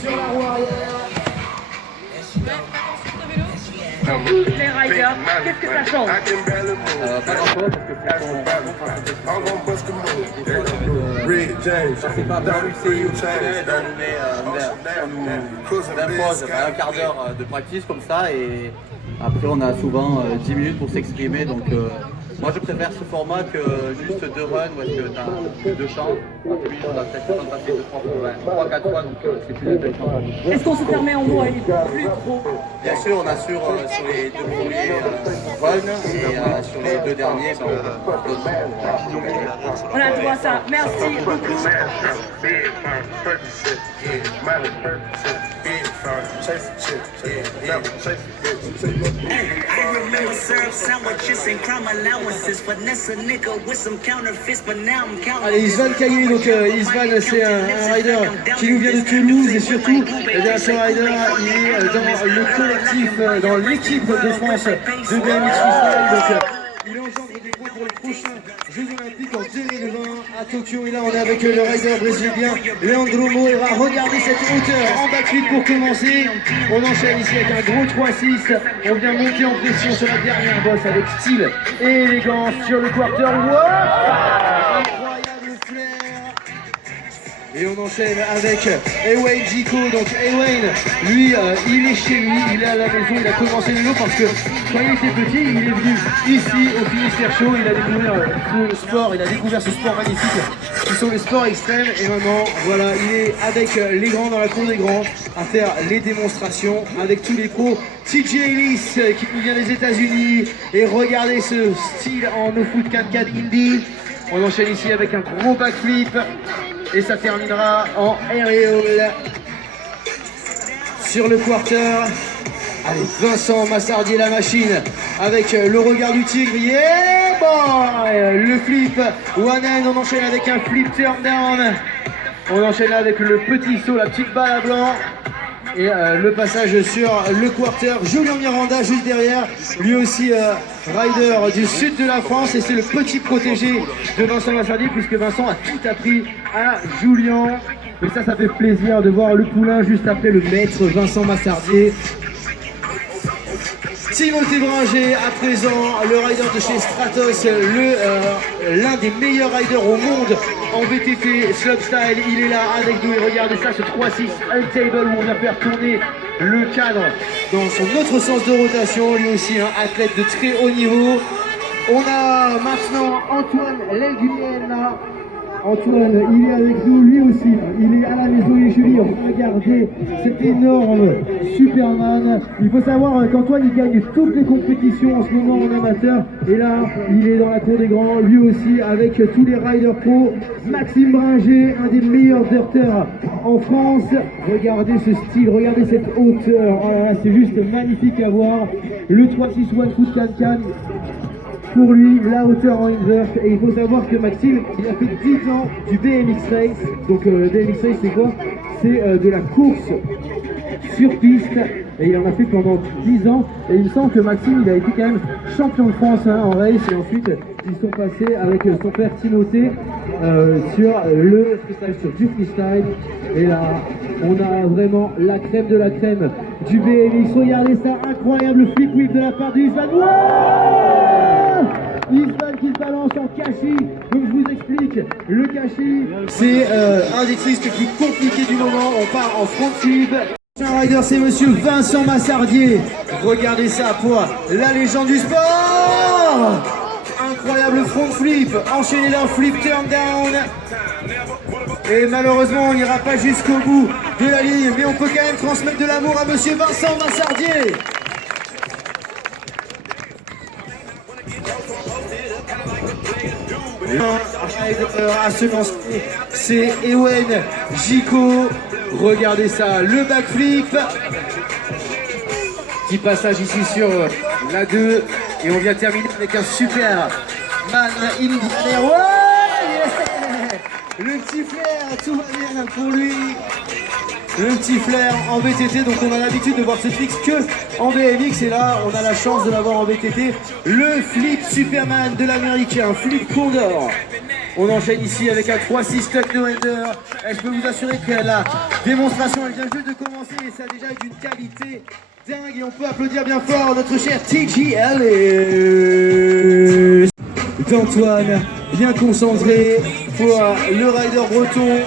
sur la roue arrière. Les riders, qu'est-ce que ça change? Pas grand chose parce que c'est pas propulsé ou on impose un quart d'heure de practice comme ça et après on a souvent 10 minutes pour s'exprimer donc moi je préfère ce format que juste 2 runs où est-ce que tu as 2 chants. En 10 minutes on a peut-être passer 3-4 fois donc c'est plus intéressant. Est-ce qu'on se permet en mot plus trop? Bien sûr on assure sur les 2 premiers runs et sur les 2 derniers Voilà, tu vois ça. Merci beaucoup. Allez, Isvan Caillé, donc Isvan c'est un rider qui nous vient de Toulouse et surtout ce rider il est dans le collectif, dans l'équipe de France de BMX Freestyle, donc il engendre des points pour les prochains Jeux Olympiques en 2020 à Tokyo et là on est avec le rider brésilien Leandro Moreira. Regardez cette hauteur en backflip pour commencer, on enchaîne ici avec un gros 3-6, on vient monter en pression sur la dernière bosse avec style et élégance sur le quarter. Wow, incroyable flair. Et on enchaîne avec Ewain Zico. Donc Ewain, lui, il est chez lui, il est à la maison, il a commencé le vélo parce que quand il était petit, il est venu ici au Finistère Show, il a découvert ce sport, il a découvert ce sport magnifique qui sont les sports extrêmes et maintenant, voilà, il est avec les grands dans la cour des grands à faire les démonstrations avec tous les pros. TJ Ellis qui nous vient des États-Unis et regardez ce style en no-foot 4x4 indie. On enchaîne ici avec un gros backflip. Et ça terminera en aerial sur le quarter. Allez, Vincent Massardier la machine avec le regard du tigre. Yeah boy, le flip one hand, on enchaîne avec un flip turn down. On enchaîne avec le petit saut, la petite balle à blanc. Et le passage sur le quarter. Julien Miranda juste derrière, lui aussi rider du sud de la France et c'est le petit protégé de Vincent Massardier puisque Vincent a tout appris à Julien. Et ça fait plaisir de voir le poulain juste après le maître Vincent Massardier. Timothée Bringer à présent, le rider de chez Stratos, l'un des meilleurs riders au monde en VTT slopestyle, il est là avec nous et regardez ça, ce 3-6 untable où on va faire tourner le cadre dans son autre sens de rotation, lui aussi un athlète de très haut niveau. On a maintenant Antoine Leguien là. Antoine, il est avec nous, lui aussi, il est à la maison, il est chez lui, regardez cet énorme Superman. Il faut savoir qu'Antoine, il gagne toutes les compétitions en ce moment en amateur, et là, il est dans la cour des grands, lui aussi, avec tous les riders pro. Maxime Bringer, un des meilleurs dirters en France. Regardez ce style, regardez cette hauteur, oh là là, c'est juste magnifique à voir. Le 3-6-1 foot can-can. Pour lui, la hauteur en invert, et il faut savoir que Maxime, il a fait 10 ans du BMX Race. Donc BMX Race c'est quoi? C'est de la course sur piste, et il en a fait pendant 10 ans, et il me semble que Maxime, il a été quand même champion de France en race, et ensuite ils sont passés avec son père Timothée sur le freestyle, sur du freestyle, et là, on a vraiment la crème de la crème du BMX. Regardez ça, incroyable flip whip de la part d'Isvan. Isvan qui se balance en kashi. Donc je vous explique, le kashi c'est un des twists les plus compliqués du moment. On part en front flip. Le rider c'est monsieur Vincent Massardier. Regardez ça pour la légende du sport. Incroyable front flip, enchaîné d'un flip turn down. Et malheureusement on n'ira pas jusqu'au bout de la ligne, mais on peut quand même transmettre de l'amour à monsieur Vincent Massardier. À se lancer, c'est Ewain Zico. Regardez ça, le backflip. Petit passage ici sur la 2. Et on vient terminer avec un super man Indian. Ouais, yeah. Le petit flair, tout va bien pour lui. Le petit flair en VTT, donc on a l'habitude de voir ce fixe que en BMX et là on a la chance de l'avoir en VTT. Le flip Superman de l'américain, flip Condor. On enchaîne ici avec un 3-6 Tuck No Ender. Et je peux vous assurer que la démonstration elle vient juste de commencer et ça a déjà d'une qualité dingue. Et on peut applaudir bien fort notre cher TGL et d'Antoine, bien concentré pour le rider breton.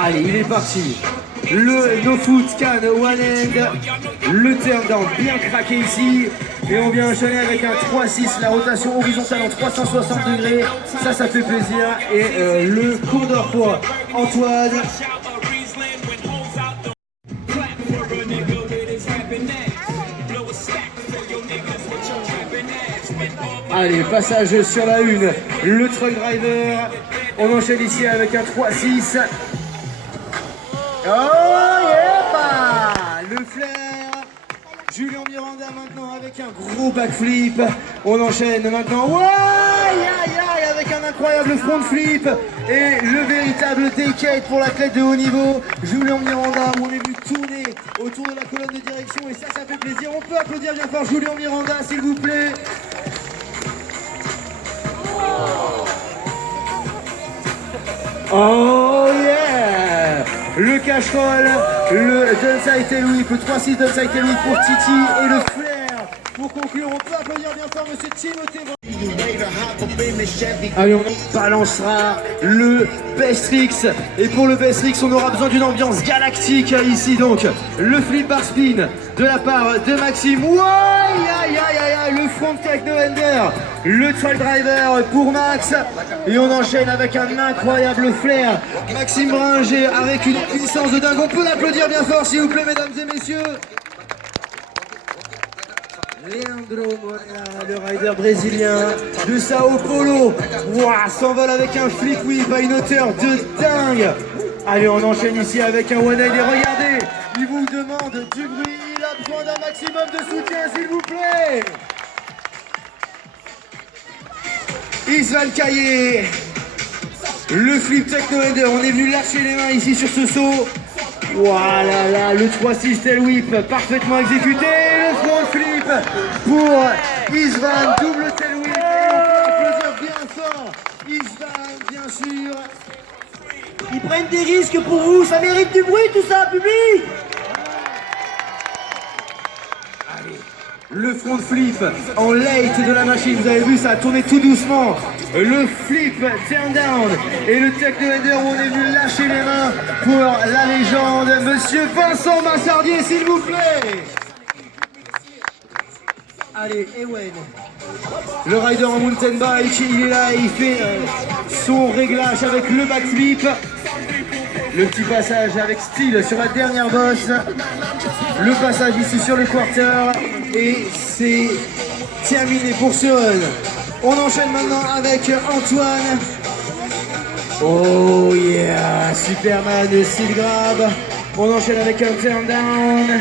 Allez, il est parti. Le no foot can one end, le turn down bien craqué ici. Et on vient enchaîner avec un 3-6, la rotation horizontale en 360 degrés. Ça fait plaisir. Et le condor pour Antoine. Allez, passage sur la une, le truck driver. On enchaîne ici avec un 3-6. Oh yeah! Le flair. Julien Miranda maintenant avec un gros backflip. On enchaîne maintenant. Ouais, avec un incroyable front flip. Et le véritable decade pour l'athlète de haut niveau. Julien Miranda, où on est venu tourner autour de la colonne de direction. Et ça fait plaisir. On peut applaudir bien fort Julien Miranda, s'il vous plaît. Oh yeah! Le cash roll, le downside tail whip, le 3-6 downside tail whip pour Titi et le flair. Pour conclure, on peut applaudir bien fort monsieur Timothée. Allez, on balancera le best tricks. Et pour le best tricks, on aura besoin d'une ambiance galactique ici. Donc, le flip bar spin de la part de Maxime. Le front tech de Ender. Le trail driver pour Max. Et on enchaîne avec un incroyable flair. Maxime Bringer avec une puissance de dingue. On peut l'applaudir bien fort, s'il vous plaît, mesdames et messieurs. Leandro Moreira, le rider brésilien de Sao Paulo, s'envole avec un flip whip à une hauteur de dingue. Allez, on enchaîne ici avec un one eye et regardez, il vous demande du bruit, il a besoin d'un maximum de soutien, s'il vous plaît. Isvan Caillé, le flip techno header, on est venu lâcher les mains ici sur ce saut. Voilà, le 3-6 tail whip parfaitement exécuté, le front flip pour Isvan, double tail whip, et on peut applaudir bien fort Isvan, bien sûr. Ils prennent des risques pour vous, ça mérite du bruit tout ça, public. Le front flip en late de la machine, vous avez vu, ça a tourné tout doucement. Le flip turn down et le techno header où on est venu lâcher les mains pour la légende, monsieur Vincent Massardier, s'il vous plaît. Allez, Ewen, le rider en mountain bike, il est là, il fait son réglage avec le backflip. Le petit passage avec style sur la dernière bosse. Le passage ici sur le quarter. Et c'est terminé pour ce run. On enchaîne maintenant avec Antoine. Oh yeah, Superman, style grab. On enchaîne avec un turn down.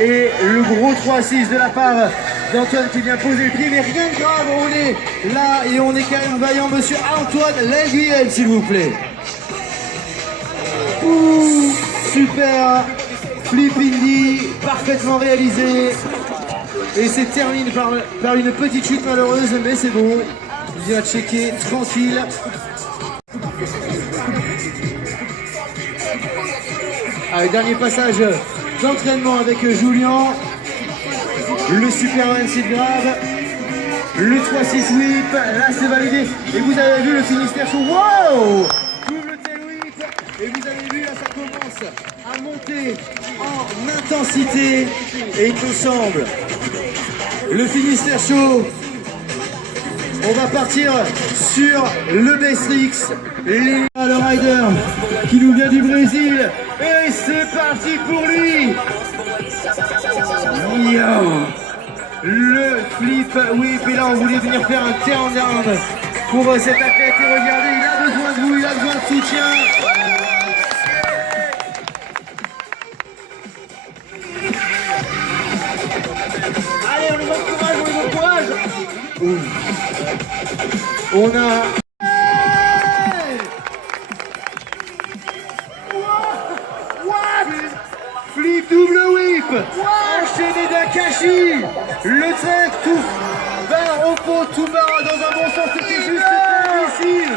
Et le gros 3-6 de la part d'Antoine qui vient poser le pied. Mais rien de grave, on est là et on est quand même vaillant. Monsieur Antoine Lenguyen, s'il vous plaît. Ouh, super flip indie, parfaitement réalisé. Et c'est terminé par une petite chute malheureuse, mais c'est bon. Je viens checker tranquille. Allez, dernier passage d'entraînement avec Julien. Le Superman c'est grave. Le 3-6 whip, là c'est validé. Et vous avez vu le Finistère Show. Wow! Double tail whip. Et vous avez vu là ça commence à monter en intensité. Et il me semble, le Finistère Show, on va partir sur le Bestrix. Le rider qui nous vient du Brésil. Et c'est parti pour lui. Yo. Le flip whip. Et là on voulait venir faire un turn down pour cet athlète. Et regardez, il a besoin de vous, il a besoin de soutien. Allez, on les encourage, on les encourage. On a... What? Flip double whip. Enchaîné d'Akashi. Le truck tout barre au pot, tout barre dans un bon sens. C'était juste difficile.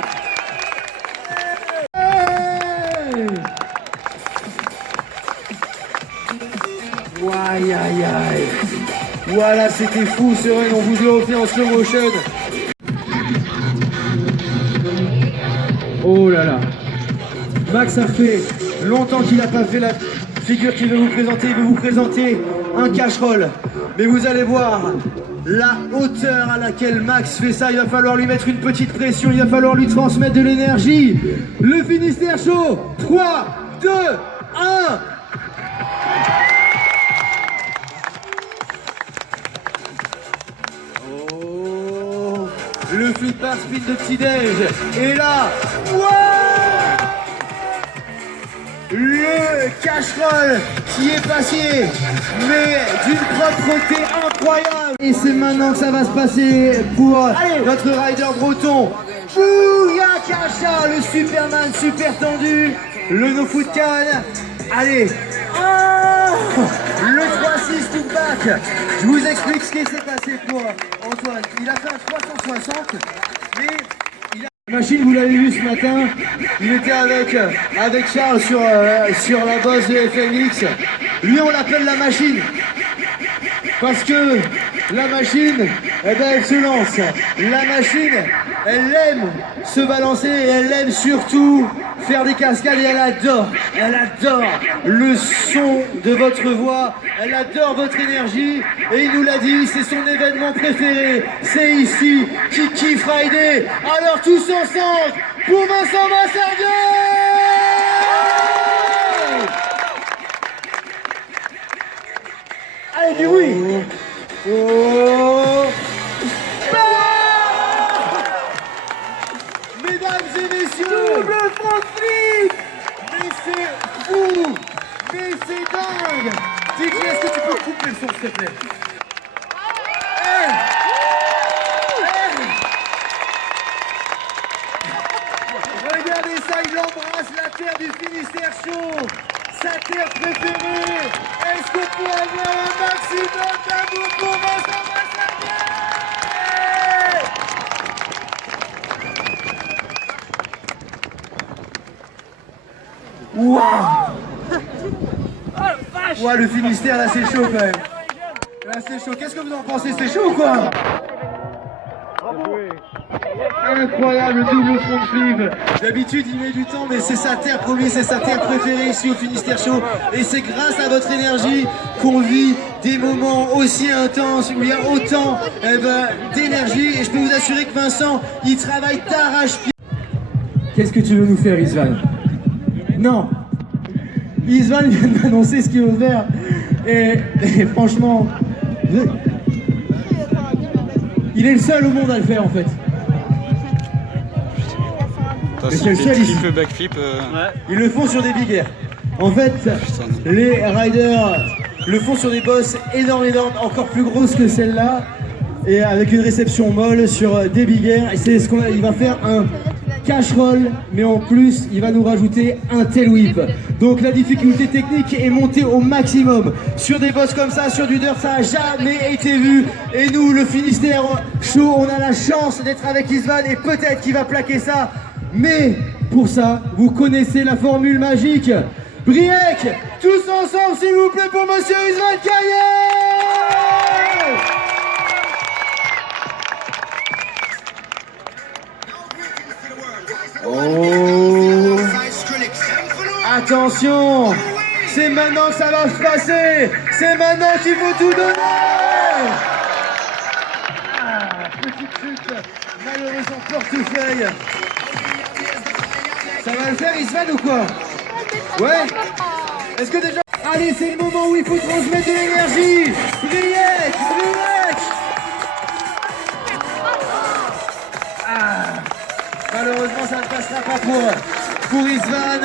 Aïe aïe aïe. Voilà, c'était fou ce run, on vous l'a offert en slow motion. Oh là là. Max a fait longtemps qu'il n'a pas fait la figure qu'il veut vous présenter. Il veut vous présenter un cash roll. Mais vous allez voir la hauteur à laquelle Max fait ça. Il va falloir lui mettre une petite pression. Il va falloir lui transmettre de l'énergie. Le Finistère Show. 3, 2, 1. Le flip bar spin de petit-déj. Et là, ouais, le cash roll qui est passé, mais d'une propreté incroyable. Et c'est maintenant que ça va se passer pour notre rider breton. Bouya Kacha, le Superman super tendu, le No Foot Can. Allez, le 3-6 tout back. Je vous explique ce qui s'est passé pour Antoine. Il a fait un 360, mais il a... La machine, vous l'avez vu ce matin, il était avec Charles sur la bosse de FMX. Lui, on l'appelle la machine. Parce que la machine, eh ben, elle se lance. La machine, elle aime se balancer et elle aime surtout faire des cascades et elle adore le son de votre voix, elle adore votre énergie et il nous l'a dit, c'est son événement préféré, c'est ici, Kiki Friday. Alors tous ensemble, pour Vincent Massardieu! Allez, du oui! Oh. Mesdames et messieurs, double front flip! Mais c'est fou! Mais c'est dingue! DJ, est-ce que tu peux couper le son, s'il te plaît? Hey! Hey! Regardez ça, il embrasse la terre du Finistère Show! Sa terre préférée! Est-ce qu'on peut avoir un maximum d'amour pour Vincent Massardieu? Waouh! Ouah, le Finistère, là c'est chaud quand même. Là c'est chaud. Qu'est-ce que vous en pensez? C'est chaud ou quoi? Incroyable, double front flip. D'habitude il met du temps, mais c'est sa terre, promis, c'est sa terre préférée ici au Finistère Show. Et c'est grâce à votre énergie qu'on vit des moments aussi intenses où il y a autant d'énergie. Et je peux vous assurer que Vincent, il travaille d'arrache-pied. Qu'est-ce que tu veux nous faire, Isvan? Non, Isvan vient de m'annoncer ce qu'il veut faire et franchement, il est le seul au monde à le faire en fait. Mais c'est le seul ici. Backflip, Ils le font sur des big air. En fait, les riders le font sur des bosses énormes, encore plus grosses que celle-là et avec une réception molle sur des big air. Et c'est ce il va faire un cash roll, mais en plus il va nous rajouter un tail whip. Donc la difficulté technique est montée au maximum. Sur des bosses comme ça, sur du dirt, ça n'a jamais été vu. Et nous, le Finistère Show, on a la chance d'être avec Isvan et peut-être qu'il va plaquer ça. Mais pour ça, vous connaissez la formule magique. Briec, tous ensemble s'il vous plaît pour monsieur Isvan Caillé. Oh. Attention, c'est maintenant que ça va se passer. C'est maintenant qu'il faut tout donner. Petite chute malheureuse en portefeuille. Ça va le faire Isvan ou quoi? Ouais. Est-ce que déjà... Allez, c'est le moment où il faut transmettre de l'énergie. Briec. Malheureusement, ça ne passera pas pour Isvan.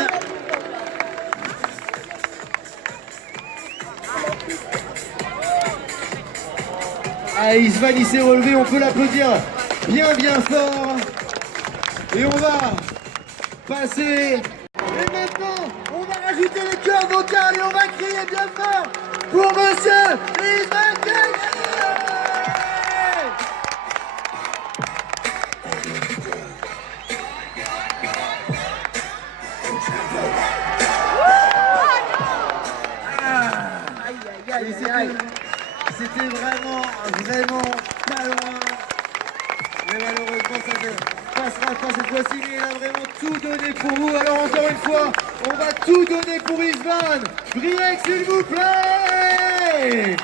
Ah, Isvan, il s'est relevé, on peut l'applaudir bien fort. Et on va passer. Et maintenant, on va rajouter les chœurs vocales et on va crier bien fort pour monsieur Isvan Caillé. C'était vraiment pas loin. Mais malheureusement, ça ne passera pas cette fois-ci. Mais il a vraiment tout donné pour vous. Alors encore une fois, on va tout donner pour Isvan. Briec, s'il vous plaît.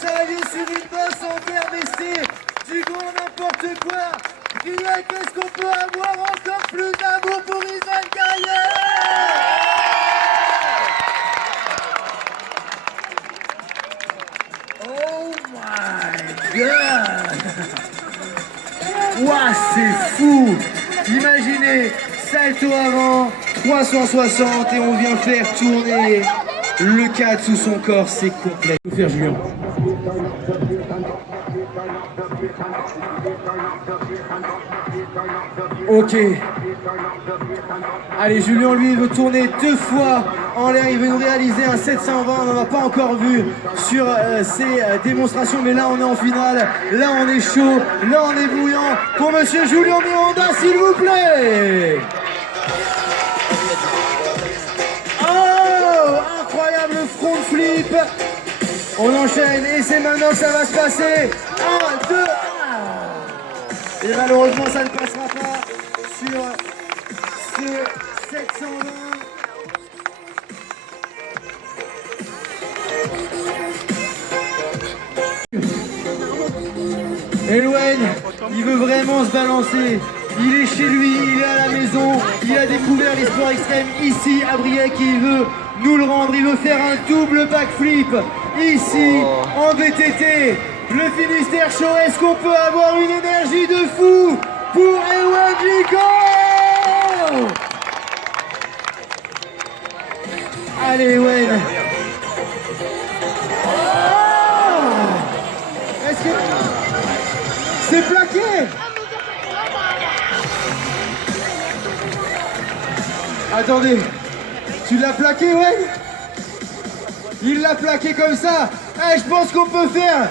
Ça allait sur une bosse en verre, mais c'est du grand n'importe quoi. Briec, est-ce qu'on peut avoir encore plus d'amour pour Isvan Carrière? Oh my god! Ouah, c'est fou! Imaginez, salto avant, 360 et on vient faire tourner le cadre sous son corps, c'est complet. Faut faire Julien. Ok. Allez, Julien, lui, il veut tourner 2 fois en l'air. Il veut nous réaliser un 720. On n'en a pas encore vu sur ces démonstrations. Mais là, on est en finale. Là, on est chaud. Là, on est bouillant. Pour monsieur Julien Miranda, s'il vous plaît. Oh, incroyable front flip. On enchaîne et c'est maintenant que ça va se passer. 1, 2, 1. Et malheureusement, ça ne passera pas sur ce 720. Elouen, il veut vraiment se balancer. Il est chez lui, il est à la maison. Il a découvert les sports extrêmes ici à Briec et il veut nous le rendre. Il veut faire un double backflip ici en VTT. Le Finistère Show, est-ce qu'on peut avoir une énergie de fou pour Elouen Vico? Allez Elouen. Oh, est-ce que c'est plaqué? Attendez, tu l'as plaqué, ouais? Il l'a plaqué comme ça. Eh, je pense qu'on peut faire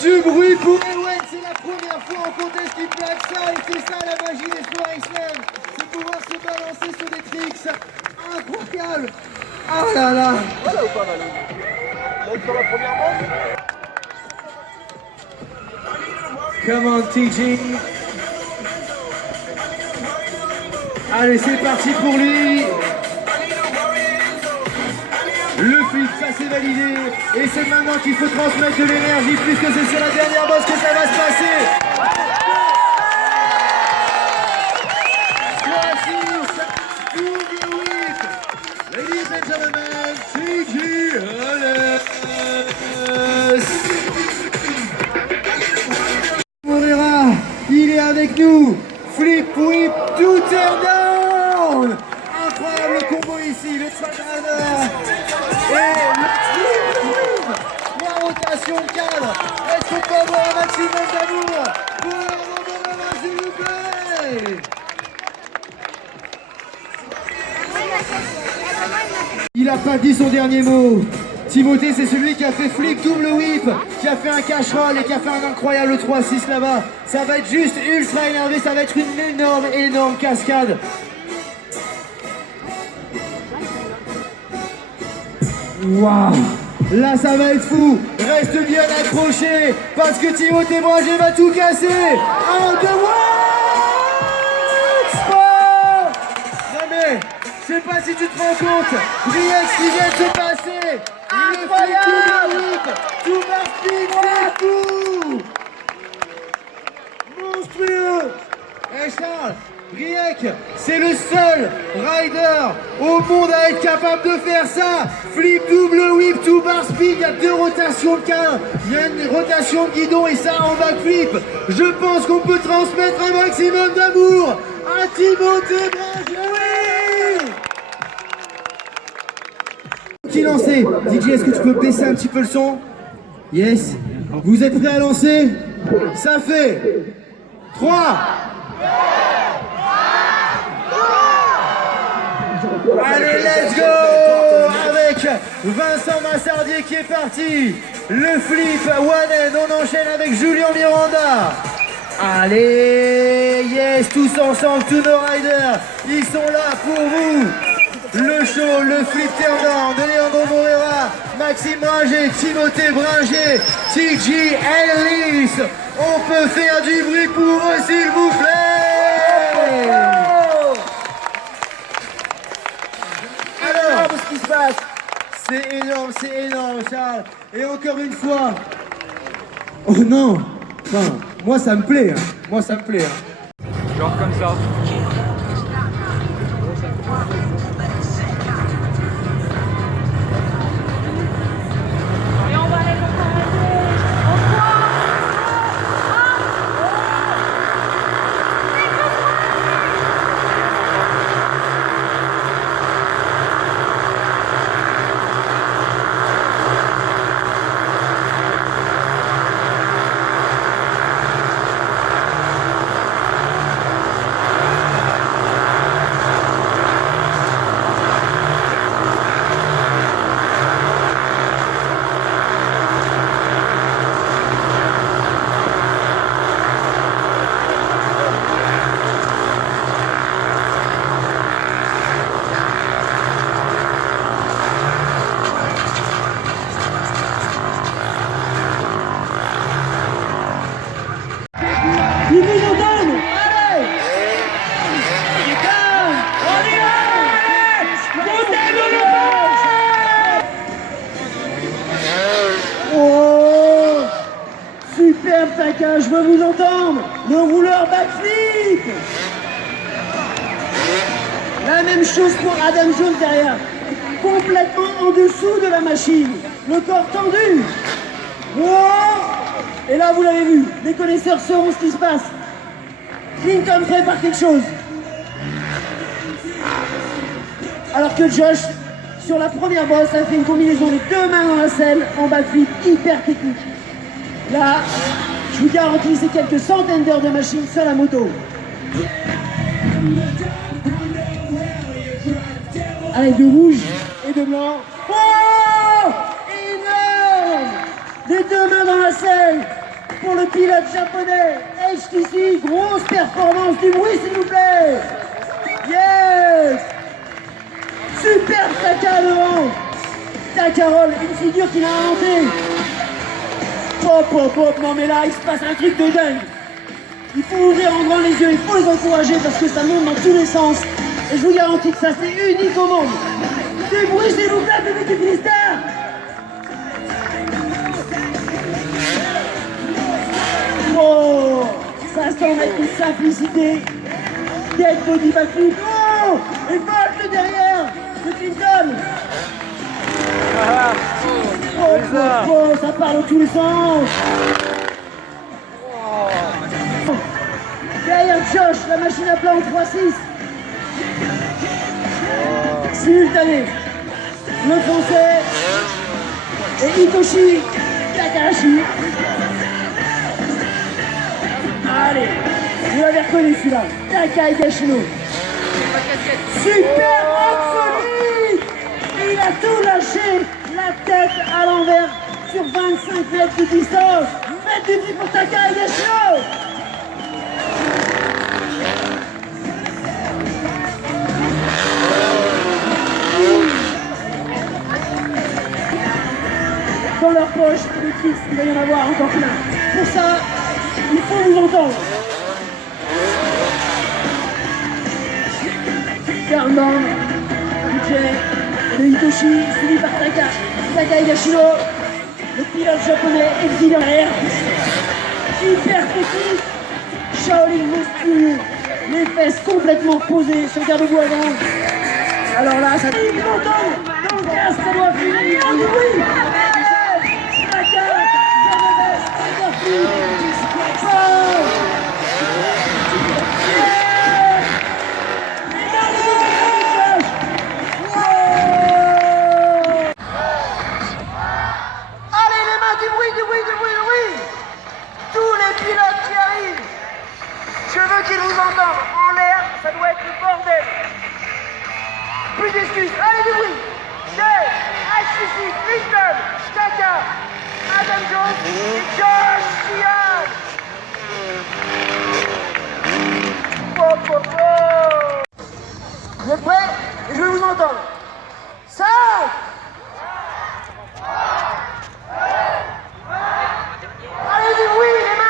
du bruit pour Elouen. C'est la première fois en contest qu'il plaque ça. Et c'est ça la magie des sports extrêmes. C'est pouvoir se balancer sur des tricks incroyables. Ah là là. Voilà ou pas, Valou? Là, sur la première manche. Come on, TG. Allez, c'est parti pour lui. Le flip, ça c'est validé. Et c'est maintenant qu'il faut transmettre de l'énergie puisque c'est sur la dernière bosse que ça va se passer. Ladies and gentlemen, TG Moreira, il est avec nous. Flip, whip, tout turn down. Incroyable combo ici, le Tradana et le la rotation de cadre. Est-ce qu'on peut avoir un maximum d'amour pour Romain, s'il vous plaît? Il a pas dit son dernier mot. Timothée, c'est celui qui a fait flip double whip, qui a fait un cash roll et qui a fait un incroyable 3-6 là-bas. Ça va être juste ultra énervé, ça va être une énorme cascade. Waouh! Là, ça va être fou. Reste bien accroché parce que Timothée Bragé va tout casser. Un, deux, sport! Non mais, je sais pas si tu te rends compte. Briec qui vient de se passer. Incroyable! Tout marche, tout! Monstrueux! Et Charles, Briec, c'est le seul rider au monde à être capable de faire ça. Flip, double whip, tout bar speed, il y a 2 rotations de cadre, il y a une rotation de guidon et ça en backflip. Je pense qu'on peut transmettre un maximum d'amour à Timothée Bragé. Qui lancé? DJ, est-ce que tu peux baisser un petit peu le son? Yes. Vous êtes prêts à lancer? Ça fait 3. Allez, let's go! Avec Vincent Massardier qui est parti. Le flip one end, on enchaîne avec Julien Miranda. Allez, yes, tous ensemble, tous nos riders, ils sont là pour vous. Le show, le flip turn de Leandro Moreira, Maxime Bringer, Timothée Bringer, TG Ellis. On peut faire du bruit pour eux, s'il vous plaît. Alors, Ce qui se passe. c'est énorme, Charles. Et encore une fois. Oh non. Enfin, moi ça me plaît. Moi ça me plaît. Genre comme ça. Et on va aller le Ils vous entendent. Allez. Oh, superbe plaquage, je veux vous entendre. Le rouleur backflip. La même chose pour Adam Jones derrière. Complètement en dessous de la machine. Le corps tendu. Oh, et là, vous l'avez vu, les connaisseurs sauront ce qui se passe. Clinton prépare quelque chose. Alors que Josh, sur la première bosse, a fait une combinaison des deux mains dans la selle en backflip hyper technique. Là, je vous garantis, c'est quelques centaines d'heures de machine sur la moto. Avec de rouge et de blanc. Oh, énorme! Les deux mains dans la selle pour le pilote japonais. HTC, grosse performance, du bruit s'il vous plaît. Yes! Super Taka devant. Takarol, une figure qu'il a inventée. Pop, pop, pop, non mais là il se passe un truc de dingue. Il faut ouvrir en grand les yeux, il faut les encourager parce que ça monte dans tous les sens. Et je vous garantis que ça c'est unique au monde. Du bruit s'il vous plaît, public du Finistère. Oh, ça semble être une simplicité. Dead body backflip. Oh, et Bolt derrière de Clinton. Oh, oh, oh, ça part dans tous les sens. Derrière Josh, la machine à plat en 3-6. Simultané. Le français et Hitoshi Takahashi. Allez, vous l'avez reconnu celui-là. Takai Gashino. Super absolu. Et il a tout lâché. La tête à l'envers sur 25 mètres de distance. Mètre du prix pour Takai Gashino. Dans leur poche, des kicks, il va y en avoir encore plein. Pour ça, il faut vous entendre. Down, budget de Hitoshi, suivi par Takai Gashino, le pilote japonais exilé derrière. Hyper technique, Shaolin monstrueux, les fesses complètement posées sur garde-boue avant. Alors là, ça dit longtemps, dans le casque, ça doit finir. Oui. Allez les mains, du bruit, Linton, Kaka, Adam Jones et Josh Kian. Vous êtes prêts? Et je vais vous entendre. 5. Allez, du bruit, les mains.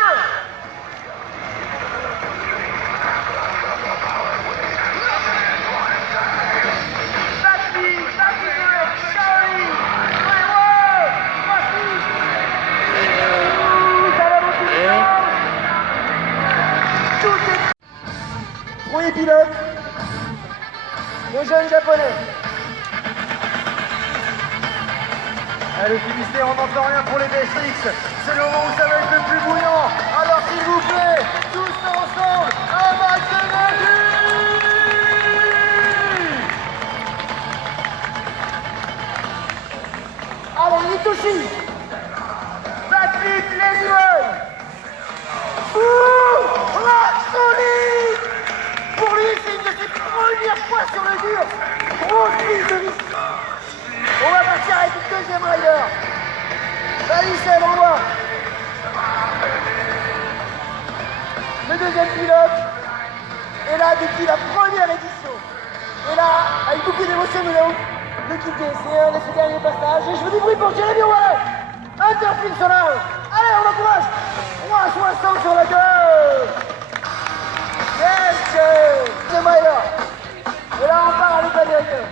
Premier pilote, le jeune japonais. Allez, Finistère, on n'entend rien pour les BSX. C'est le moment où ça va être le plus bouillant. Alors, s'il vous plaît, tous ensemble, un max d'énergie. Allez, Itoshi. Backflip, Lazy Boy. Ouh, solide. Pour lui, c'est une de ses premières fois sur le dur. Grosse prise de risque. On va partir avec le deuxième rider. Salut Seb, en bas. Le deuxième pilote est là depuis la première édition. Et là, avec beaucoup d'émotion, nous allons le quitter. C'est ce dernier passage. Et je veux du bruit pour Jérémy Wallet. Interflip sur la 1. Allez, on encourage. 3,60 sur la 2. Yes, deuxième rider. Et là, on part avec l'américain.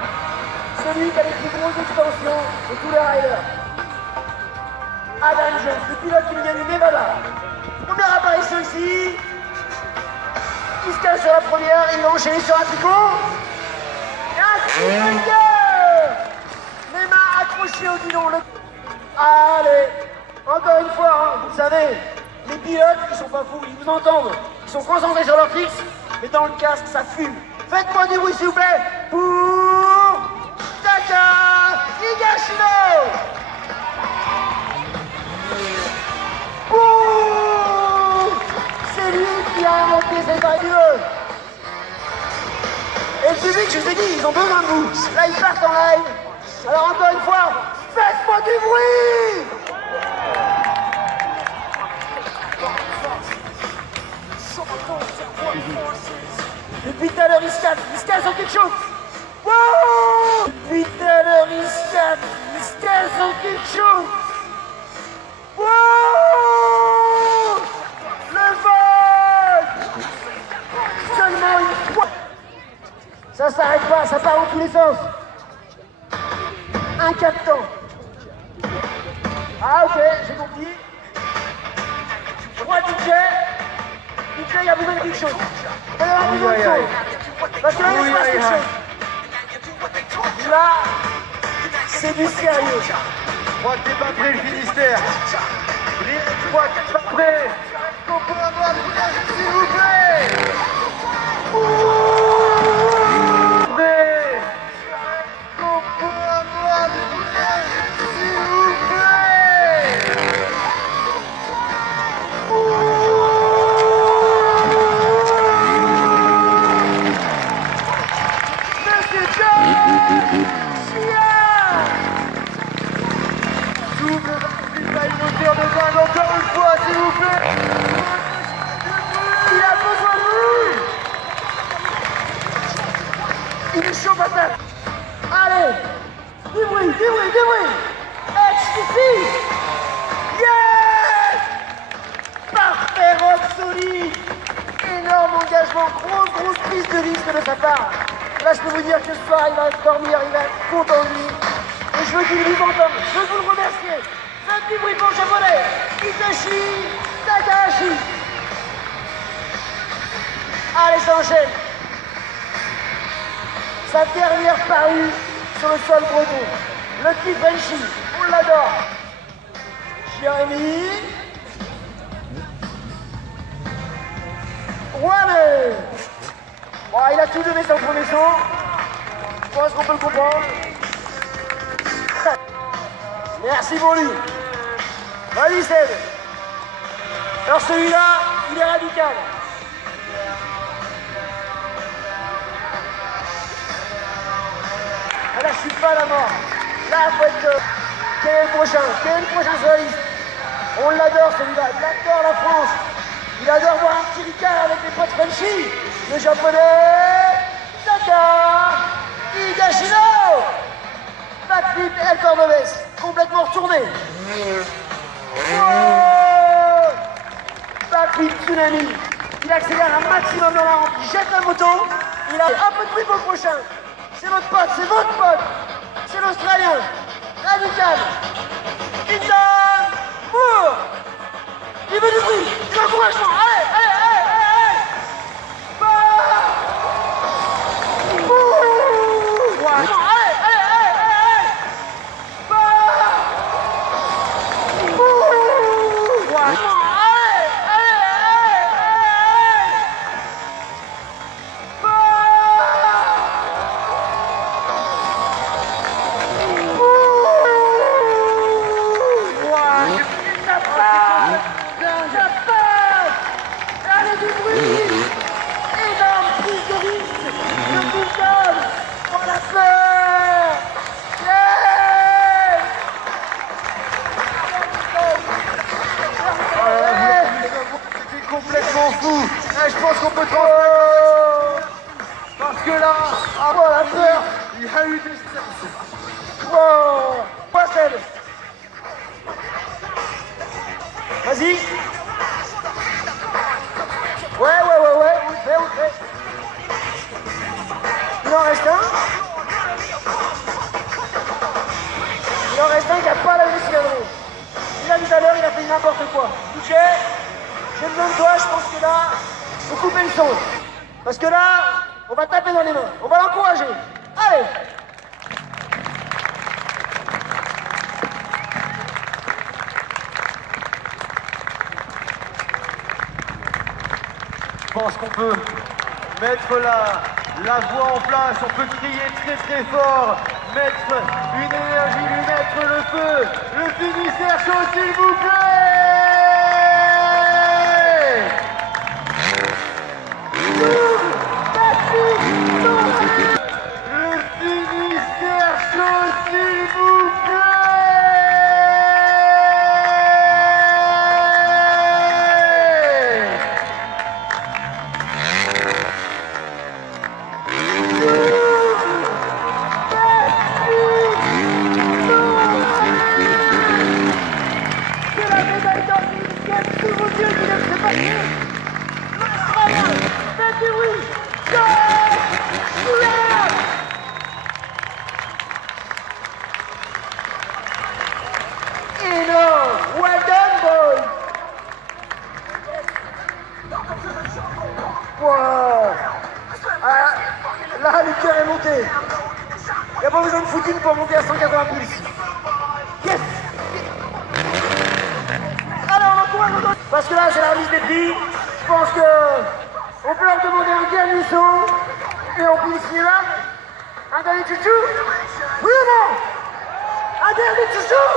Celui qui a les plus grosses extensions de tous les riders. Adam Jones, le pilote qui vient du Nevada. Première apparition ici. Il se casse sur la première, il va enchaîner sur un tricot. Et un tricot. Les mains accrochées au guidon. Allez, encore une fois, hein, vous savez, les pilotes, ils sont pas fous, ils vous entendent. Ils sont concentrés sur leur fixe, mais dans le casque, ça fume. Faites-moi du bruit, s'il vous plaît, pour Taka Higashino. C'est lui qui a inventé cette règle. Et le public, je vous ai dit, ils ont besoin de vous. Là, ils partent en live. Alors encore une fois, faites-moi du bruit. Depuis tout à l'heure, il se casse sur quelque chose. Wow. Depuis tout à l'heure, il se casse sur quelque chose. Wow. Le vol. Seulement une fois. Ça s'arrête pas, ça part dans tous les sens. Un captant. Ah ok, j'ai compris. 3 DJ. DJ, il y a besoin de quelque chose. Il y a besoin de chose. Parce que là, il se passe quelque chose. Là, c'est du sérieux. Je crois que t'es pas prêt, le Finistère. Je crois que t'es pas prêt. Qu'on peut avoir du gaz, s'il vous plaît. Qu'on peut avoir du gaz, s'il vous plaît. Monsieur John Chia. Double à une hauteur de 20 encore une fois, s'il vous plaît. Il a besoin de vous. Il est chaud patate. Allez, du bruit, du bruit, du bruit. HTC. Yes. Parfait, rock solide. Énorme engagement, grosse prise de risque de sa part. Là, je peux vous dire que ce soir, il va dormir, il va être content de lui. Et je veux qu'il vous entende. Je veux vous le remercier. Faites du bruit pour le japonais. Itachi Takahashi. Allez, ça enchaîne. Sa dernière parue sur le sol breton. Le petit Benchi. On l'adore. Jérémy. Wane. Bon, il a tout donné sur le premier saut. Je pense qu'on peut le comprendre. Merci pour lui. Vas-y Seb. Alors celui-là, il est radical. Ah, là, je suis pas à la mort. Là, faut être... Quel est le prochain? Quel est le prochain soliste? On l'adore celui-là, il adore la France. Il adore voir un petit Ricard avec les potes Frenchy. Le japonais, Taka Higashino. Backflip El Cordobès, complètement retourné. Oh, backflip Tsunami. Il accélère un maximum dans la rampe, il jette la moto. Il a un peu de bruit pour le prochain. C'est votre pote, c'est votre pote. C'est l'Australien. Radical. Ethan Moore. Il veut du bruit, il veut encouragement. Allez, allez, allez, allez, allez. Moore. Allez, allez, allez, allez, allez. Moore. Allez, allez, allez, du bruit. Énorme prise de risque. Le bulldog. On l'a fait. Yeah. C'était complètement fou. Je pense qu'on peut transmettre. Parce que là, Oh la peur. il y a eu des stress. Wow. Pastel. Vas-y. Ouais. Vous le faites. Il en reste un. Il en reste un qui n'a pas la cylindrée. Il a dit tout à l'heure, il a fait n'importe quoi. Touché. J'ai besoin de toi, je pense que là, faut couper le son. Parce que là, on va taper dans les mains. On va l'encourager. Allez. Je pense qu'on peut mettre la voix en place, on peut crier très très fort, mettre une énergie, lui mettre le feu, le finisseur chaud s'il vous plaît. Le finisseur chaud s'il vous plaît. Well done, boys! Wow! Ah, là, le cœur est monté. Il n'y a pas besoin de footing pour monter à 180 pouces. Yes! Alors, on encourage encore. Parce que là, c'est la remise des prix. Je pense que on peut leur demander un dernier son. Et on peut signer là. Un dernier chouchou? Oui ou non? Un dernier chouchou?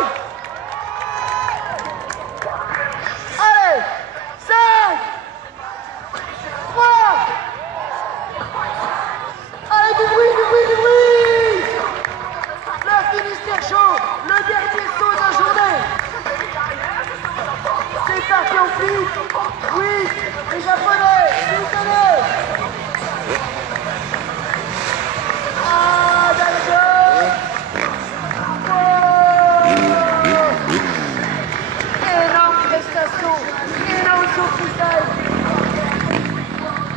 Allez, 5, 3, allez, du bruit, le Finistère chaud, le dernier saut de la journée. C'est parti en flip, oui, les Japonais, les Japonais. Ah, d'accord. Énorme prestation, énorme show freestyle.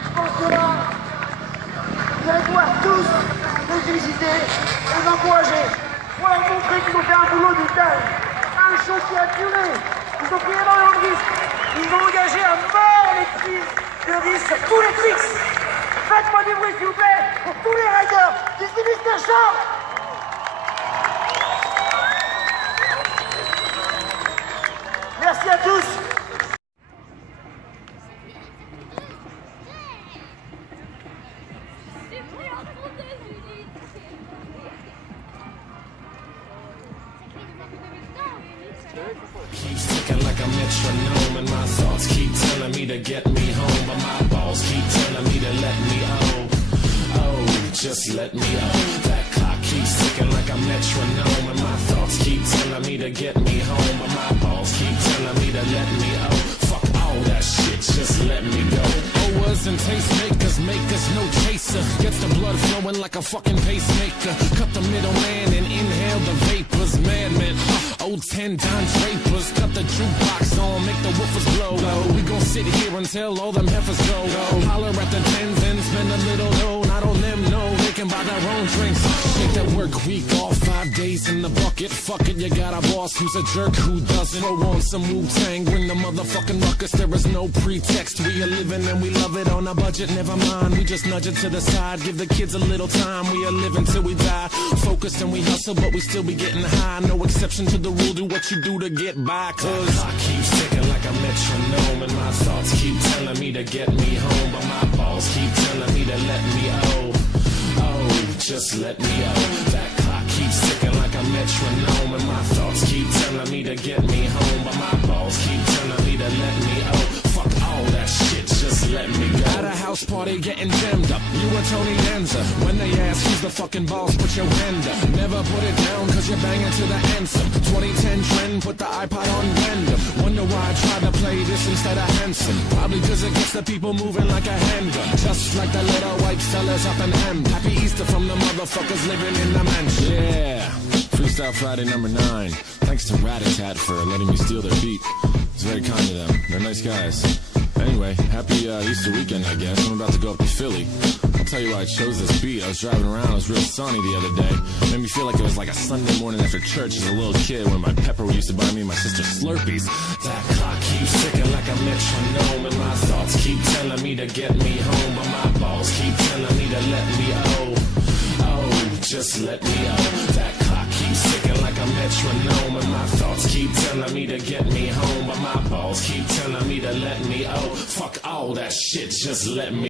Je pense que là, vous allez pouvoir tous les féliciter, les encourager, pour leur montrer qu'ils ont fait un boulot de dingue. Un show qui a duré. Ils ont pris énormément de risques. Ils ont engagé à mort les prises de risques sur tous les tricks. Faites-moi du bruit s'il vous plaît pour tous les riders du Finistère Show. Merci à tous. Keeps ticking like a metronome, and my thoughts keep telling me to get me home, but my balls keep telling me to let me just let me That clock keeps ticking like a metronome, and my thoughts keep telling me me to get me home, but my balls keep telling me to let me out. Fuck all that shit, just let me go. Owers and tastemakers make us no chaser. Gets the blood flowing like a fucking pacemaker. Cut the middleman and inhale the vapors. Madman, old 10 Don Drapers. Cut the jukebox on, make the woofers blow. We gon' sit here until all them heifers go. Holler at the tens and spend a little dough. Not on them, no, they can buy their own drinks. Take that work week off, 5 days in the bucket. Fuck it, you got a boss who's a jerk who doesn't. Throw on some Wu-Tang, win the motherfucking ruckus. There is no pretext, we are living and we love it on a budget. Never mind, we just nudge it to the side. Give the kids a little time, we are living till we die. Focused and we hustle, but we still be getting high. No exception to the rule, do what you do to get by. Cause I keep ticking like a metronome, and my thoughts keep telling me to get me home, but my balls keep telling me to let me just let me That clock keeps ticking like a metronome, and my thoughts keep telling me to get me home, but my balls keep telling me to let me Fuck all that shit, just let me go. At a house party getting jammed up, you and Tony Danza. When they ask who's the fucking boss, put your hand up. Never put it down cause you're banging to the anthem. 2010 trend, put the iPod on random. Wonder why I tried to play this instead of Hanson. Probably cause it gets the people moving like a handgun. Just like the little white fellas up in M. Happy Easter from the motherfuckers living in the mansion. Yeah, Freestyle Friday number 9. Thanks to Rat-a-Tat for letting me steal their beat. It's very kind of them. They're nice guys. Anyway, happy Easter weekend, I guess. I'm about to go up to Philly. I'll tell you why I chose this beat. I was driving around, it was real sunny the other day. Made me feel like it was like a Sunday morning after church as a little kid when my pepper used to buy me and my sister Slurpees. That clock keeps ticking like a metronome, and my thoughts keep telling me to get me home, but my balls keep telling me to let me just let me That clock keeps ticking like a metronome, and my thoughts keep telling me to get me home, but my balls keep telling me to let me Fuck all that shit, just let me